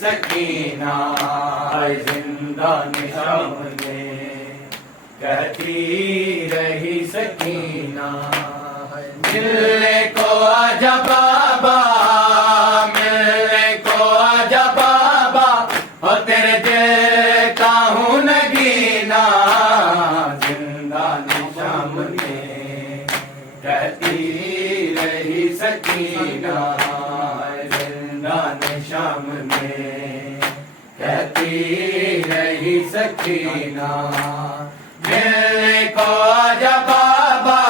सकीना जिंदा निशाम में कहती रही सकीना, मिलने को आजा बाबा, मिलने को आजा बाबा, और तेरे दिल का हूँ नगीना जिंदा निशाम में कहती रही सकीना, जिंदा निशाम में कहती रही सकीना, मिलने को आजा बाबा,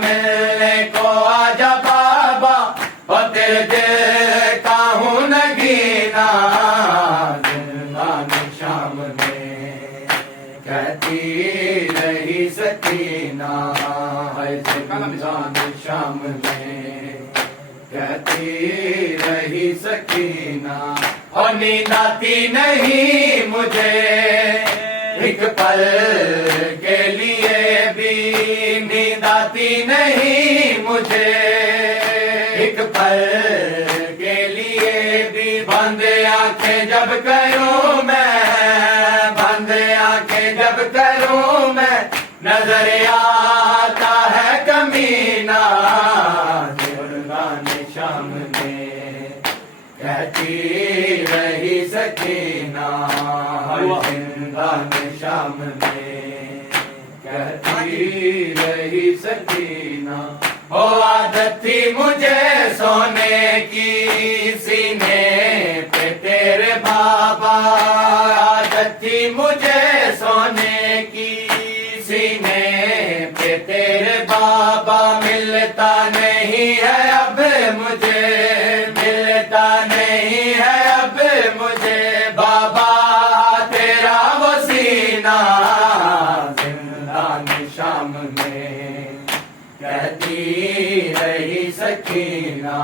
मिलने को आजा बाबा, और तेरे दिल का हूँ नगीना जिंदा निशाम में कहती रही सकीना, जिंदा निशाम में कहती रही सकीना। और नींद आती नहीं मुझे एक पल के लिए भी, नींद आती नहीं मुझे एक पल के लिए भी, बंद आंखें जब करूं मैं, बंद आंखें जब करूं मैं, नजर आता है कमीना जिंदा निशाम में कहती रही सकीना, जिंदा निशाम में कहती रही सकीना। ओ आदत थी मुझे सोने की सीने पे तेरे बाबा, आदत थी मुझे सोने की सीने पे तेरे बाबा, मिलता नहीं है अब मुझे, मिलता नहीं है अब मुझे बाबा तेरा वो सीना जिंदा निशाम में कहती रही सकीना।